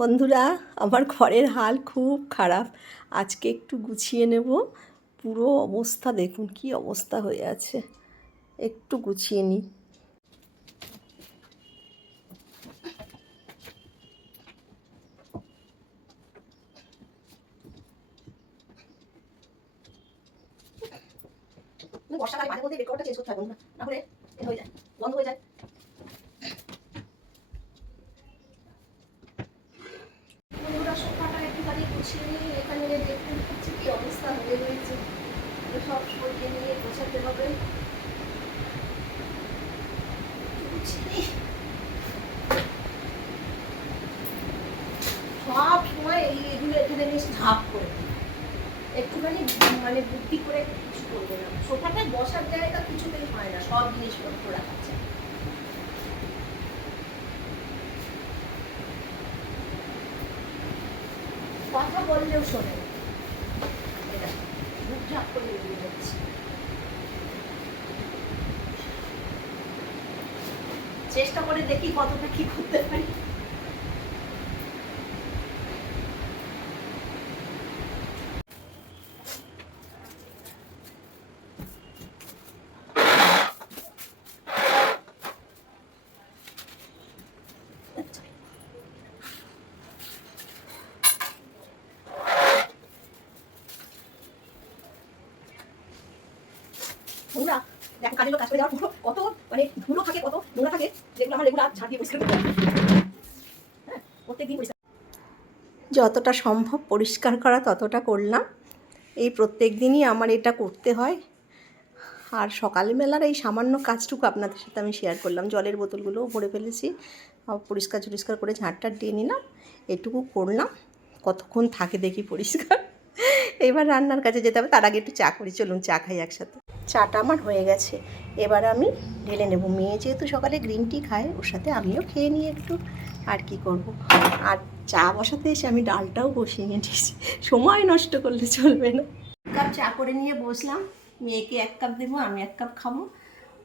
বন্ধুরা, আমার ঘরের হাল খুব খারাপ। আজকে একটু গুছিয়ে নেব। পুরো অবস্থা দেখুন কি অবস্থা হয়ে আছে। একটু গুছিয়ে নিই। বর্ষাকালে মাঝে মধ্যে রেকর্ডটা চেঞ্জ করতে হয় বন্ধুরা, না হলে হয়ে যায়, বন্ধ হয়ে যায়। বন্ধুরা, সোফাটা একটুখানি গুছিয়ে নিয়ে এখানে দেখুন কি অবস্থা হয়ে রয়েছে। সব সরিয়ে নিয়ে গোছাতে হবে। সব সময় এগুলো এখানে নিয়ে ঝাঁপ করে একটুখানি মানে বুদ্ধি করে কিছু করবে না। সোফাটায় বসার জায়গা কিছুতেই হয় না, সব জিনিসপত্র রাখাচ্ছে। কথা বললেও শোনে, এটা বুক ঝাঁপ করে এগিয়ে যাচ্ছে। চেষ্টা করে দেখি কতটা কি করতে পারি। নোংরা দেখো, কাজের লোক কাজ করে দেওয়ার পুরো কত মানে ধুলো থাকে, কত নোংরা থাকে, যেগুলো আমার রেগুলার ঝাঁট দিয়ে পরিষ্কার করতে হয়। হ্যাঁ, প্রত্যেকদিন পরিষ্কার, যতটা সম্ভব পরিষ্কার করা ততটা করলাম। এই প্রত্যেক দিনই আমার এটা করতে হয়। আর সকালবেলার এই সামান্য কাজটুকু আপনাদের সাথে আমি শেয়ার করলাম। জলের বোতলগুলোও ভরে ফেলেছি, পরিষ্কার টরিষ্কার করে ঝাঁটটা দিয়ে নিলাম। এটুকু করলাম, কতক্ষণ থাকে দেখি পরিষ্কার। এবার রান্নার কাছে যেতে হবে, তার আগে একটু চা করি। চলুন চা খাই একসাথে। চাটা আমার হয়ে গেছে, এবার আমি ঢেলে নেব। মেয়ে যেহেতু সকালে গ্রিন টি খায়, ওর সাথে আমিও খেয়ে নিই একটু। আর কি করব। আর চা বসাতে এসে আমি ডালটাও বসিয়ে নিয়েছি, সময় নষ্ট করলে চলবে না। কাপ চা করে নিয়ে বসলাম, মেয়েকে 1 কাপ দেবো, আমি 1 কাপ খাবো।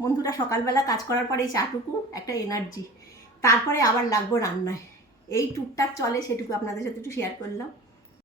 বন্ধুরা, সকালবেলা কাজ করার পরে এই চাটুকু একটা এনার্জি, তারপরে আবার লাগবো রান্নায়। এই টুকটাক চলে, সেটুকু আপনাদের সাথে একটু শেয়ার করলাম।